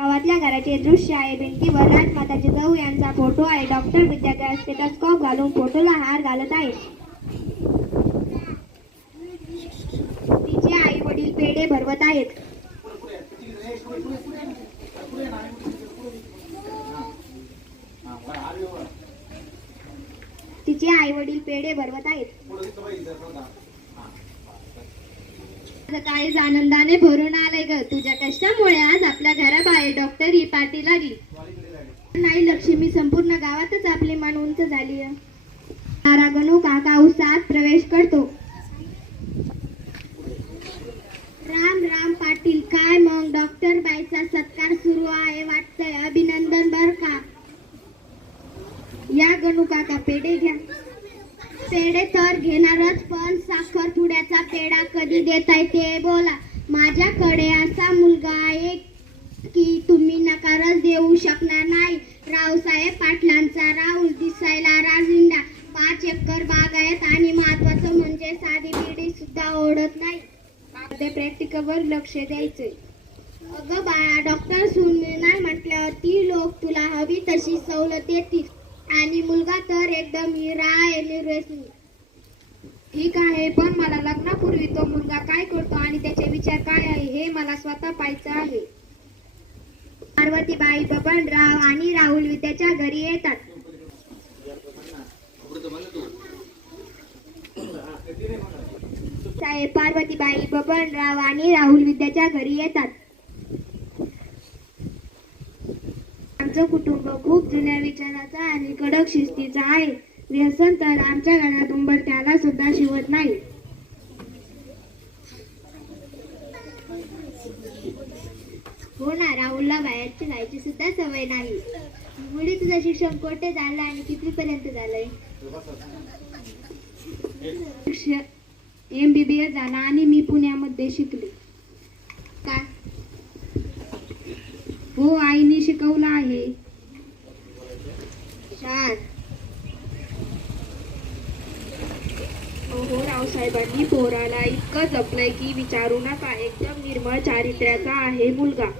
गावातल्या घराचे दृश्य आहे. भिंतीवर राजमाता जिजाऊ यांचा फोटो आहे. डॉक्टर विद्या स्टेथोस्कोप घालून फोटोला हार घालत आहेत. तिचे आई वडील पेढे भरवत आहेत. तिचे आई वडील पेढे भरवत आहेत. सकाळीच आनंदाने भरून आलाय ग. तुझ्या कष्टामुळे आज आपल्या घराबाहेर डॉक्टर ही पार्टी लागली. नाही लक्ष्मी, संपूर्ण गावातच आपली मान उंच झाली. गणू काका उत्साहात प्रवेश करतो. राम राम पाटील, काय मग डॉक्टर बाईचा सत्कार सुरू आहे वाटतंय. अभिनंदन बर का. या गणू काका, पेढे घ्या. पेढे तर घेणारच, पण साखरपुड्याचा पेढा कधी देताय ते बोला. माझ्याकडे असा मुलगा आहे की तुम्ही नकारच देऊ शकणार नाही. रावसाहेब पाटलांचा राहुल दिसायला राजिंडा, 5 एकर बाग आहेत आणि महत्वाचं म्हणजे साधी पेढी सुद्धा ओढत नाही. प्रॅक्टिकलवर लक्ष द्यायचंय. अगं बाळा, डॉक्टर सुनणार म्हटलं ती लोक तुला हवी तशी सवलत देतील. आणि मुलगा तर एकदम हिरा आहे, निर्व्यसनी. ठीक आहे, पण मला लग्नापूर्वी तो मुलगा काय करतो आणि त्याचे विचार काय आहे हे मला स्वतः पाहायचं आहे. पार्वतीबाई, बबनराव आणि राहुल विद्याच्या घरी येतात. साहेब, पार्वतीबाई, बबनराव आणि राहुल विद्याच्या घरी येतात. आमचं कुटुंब खूप जुन्या विचाराचं आणि कडक शिस्तीचं आहे. व्यसन तर आमच्या घरात उंबरठ्याला सुद्धा शिवत नाही. हो ना, राहुलला बाहेरची जायची सुद्धा सवय नाही. मुली, तुझं शिक्षण कोठे झालं आणि कितीपर्यंत झालंय? MBBS झाला आणि मी पुण्यामध्ये शिकले. काय? हो, आईने शिकवलं आहे. छान. हो, रावसाहेबांनी पोराला इतकं जपलंय की विचारू नका. एकदम निर्मळ चारित्र्याचा आहे मुलगा.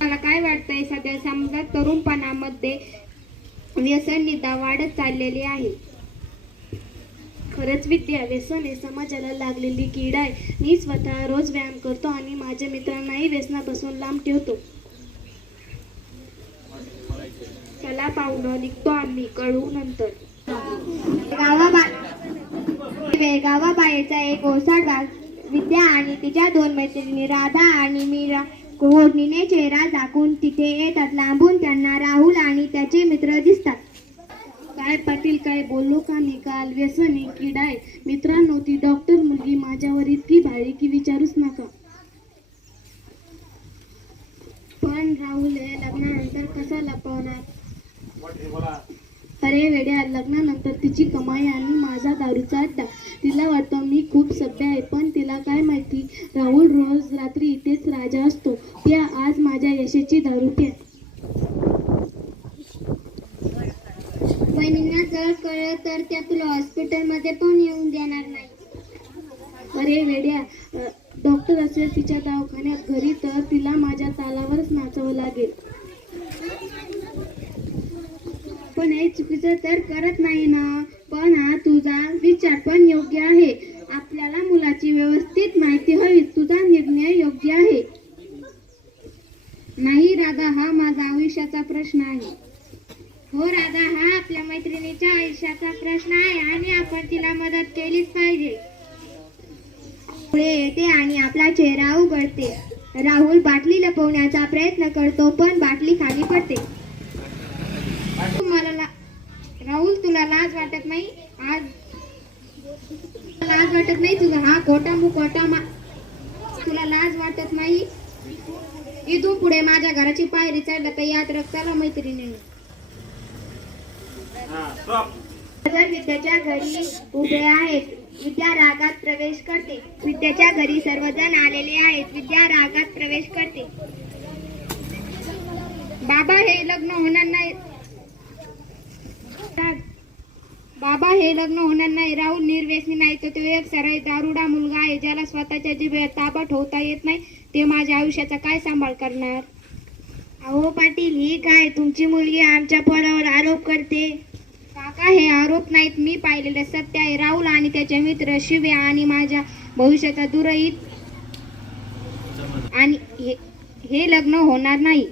मला काय वाटतंय, सध्या समाजात तरुणपणामध्ये व्यसन निदा वाढत चाललेली आहे. खरंच विद्या, व्यसन हे समाजाला लागलेली कीड आहे. मी स्वतः रोज व्यायाम करतो आणि माझ्या मित्रांनाही व्यसनापासून लांब ठेवतो. चला पाहुणं, निघतो आम्ही, कळू नंतर. गावाबाहेरचा एक ओसाड भाग. विद्या आणि तिच्या 2 मैत्रिणी राधा आणि मीरा ओढणीने चेहरा झाकून तिथे येतात. लांबून त्यांना राहुल आणि त्याचे मित्र दिसतात. काय पाटील, काय बोललो का निकाल? व्यसन ही कीड आहे मित्रांनो. ती डॉक्टर मुलगी माझ्यावर इतकी भारी की विचारूच नका. पण राहुल हे लग्नानंतर कसा लपवणार? अरे वेड्या, लग्नानंतर तिची कमाई आणि माझा दारूचा अड्डा. तिला वाटतं मी खूप सभ्य आहे, पण तिला काय माहिती राहुल रोज रात्री इथेच राजा असतो. त्या आज माझ्या यशाची दारू प्या. बहिणींना जर कळलं तर त्या तुला हॉस्पिटलमध्ये पण येऊन देणार नाही. अरे वेड्या, डॉक्टर असेल तिच्या दवाखान्यात घरी तर तिला माझ्या तालावरच नाचावं लागेल. पण हे चुकीचं तर करत नाही ना. पण हा तुझा विचार पण योग्य आहे. आपल्याला मुलाची व्यवस्थित माहिती हवी. तुझा निर्णय योग्य आहे. नाही राधा, हा माझा आयुष्याचा प्रश्न आहे. हो राधा, हा आपल्या मैत्रिणीच्या आयुष्याचा प्रश्न आहे आणि आपण तिला मदत केलीच पाहिजे. पुढे येते आणि आपला चेहरा उघडते. राहुल बाटली लपवण्याचा प्रयत्न करतो, पण बाटली खाली पडते. राहुल, तुला लाज वाटत नाही? आज लाज वाटत नाही तुझा हा खोटा मुखवटा? तुला लाज वाटत नाही? इथून पुढे माझ्या घराची पायरी चढला तर याद रख. चला मैत्रिणी. विद्याच्या घरी उभे आहेत. विद्या रागात प्रवेश करते. विद्याच्या घरी सर्वजण आलेले आहेत. विद्या रागात प्रवेश करते. बाबा, हे लग्न होणार नाही. बाबा, हे लग्न होणार नाही. राहुल निर्व्यसनी नाही, तो एक सराई दारुडा मुलगा आहे ज्याला स्वतःच्या जिभेवर ताबा ठेवता येत नाही. ते माझ्या आयुष्याचा काय सांभाळ करणार? अहो पाटील, ही काय तुमची मुलगी आमच्या पोरावर आरोप करते? काका, हे आरोप नाहीत, मी पाहिलेले सत्य आहे. राहुल आणि त्याचे मित्र शिव्या आणि माझ्या भविष्याचा दुरहित आणि हे लग्न होणार नाही.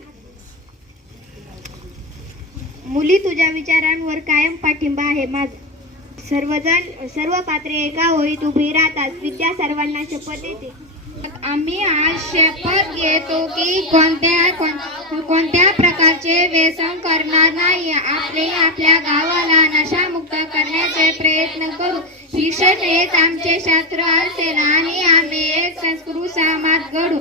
मुली, तुझ्या विचारांवर कायम पाठिंबा आहे माझा. सर्व पात्रे एका ओळीत उभी राहतात. विद्या सर्वांना शपथ देते. आम्ही आज शपथ घेतो की कोणत्या प्रकारचे व्यसन करणार नाही. आपल्या गावाला नशामुक्त करण्याचे प्रयत्न करू. शिक्षण हेच आमचे शास्त्र असेल आणि आम्ही एक संस्कृत समाज घडू.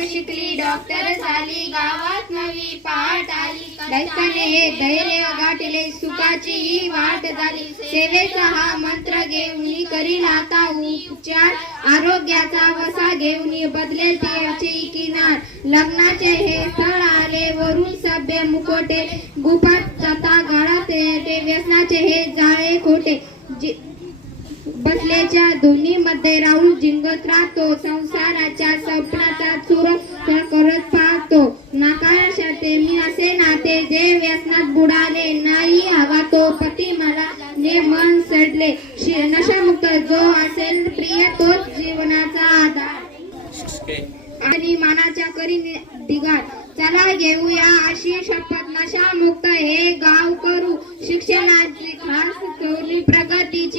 शिकली, डॉक्टर झाली, गावात नवी पाठ आली. दैत्याने हे धैर्य गाठले, सुखाची ही वाट झाली. सेवेचा हा मंत्र घेऊन करील आता उपचार. आरोग्याचा वसा घेऊन बदलेल त्याची किनार. लग्नाचे हे स्थळ आले वरून सभ्य मुकोटे. गुपात जाता गाळात ते व्यसनाचे हे जाळे खोटे. बसल्याच्या दोन्ही मध्ये राहुल जिंकत राहतो. संसाराच्या स्वप्नाचा चूर करत पाहतो. नाकाशाते मी असे नाते जे व्यसनात बुडाले. नाही हवा तो पती मला ने मन सडले. नशामुक्त जो असेल प्रिय तोच जीवनाचा आधार आणि मानाच्या करी दिगार. चला घेऊया अशी शपथ, नशामुक्त हे गाव करू. शिक्षणाची खास प्रगती